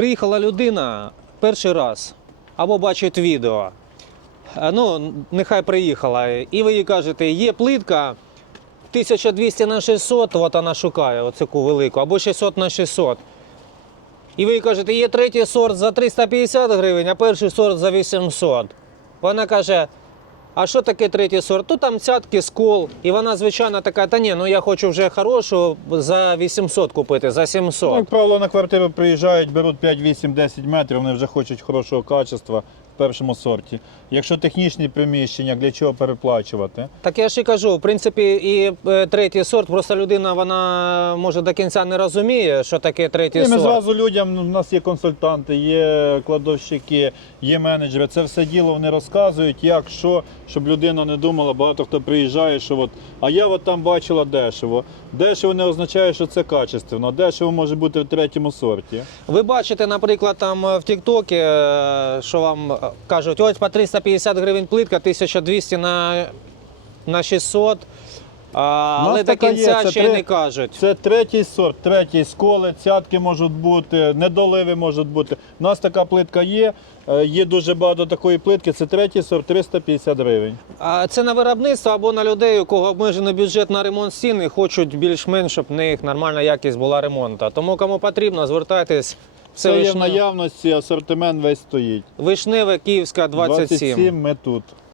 Приїхала людина перший раз або бачить відео. Е, Ну, нехай приїхала. І ви їй кажете, є плитка 1200 на 600, от вона шукає оцяку велику, або 600 на 600. І ви їй кажете, є третій сорт за 350 гривень, а перший сорт за 800. Вона каже, а що таке третій сорт? Тут там цятки, скол. І вона, звичайно, така, та ні, ну я хочу вже хорошу за 800 купити, за 700. Ну, як правило, на квартиру приїжджають, беруть 5, 8, 10 метрів, вони вже хочуть хорошого качества першому сорті. Якщо технічні приміщення, для чого переплачувати? Так я ж і кажу, в принципі, і е, третій сорт, просто людина вона може до кінця не розуміє, що таке третій І ми сорт. зразу людям, ну, у нас є консультанти, є кладовщики, є менеджери. Це все діло вони розказують, як що, щоб людина не думала, багато хто приїжджає, що от, а я от там бачила дешево. Дешево не означає, що це качественно. Дешево може бути в третьому сорті. Ви бачите, наприклад, там е, в Тіктокі, е, що вам кажуть, ось по 350 гривень плитка, 1200 на, на 600. А, але до кінця ще й не кажуть. Це третій сорт, третій сколи, цятки можуть бути, недоливи можуть бути. У нас така плитка є, е, є дуже багато такої плитки, це третій сорт 350 гривень. А це на виробництво або на людей, у кого обмежений бюджет на ремонт стін і хочуть більш-менш, щоб в них нормальна якість була ремонту. Тому кому потрібно, звертайтесь. Це є в наявності, асортимент весь стоїть. Вишневе, Київська, 27. 27 ми тут.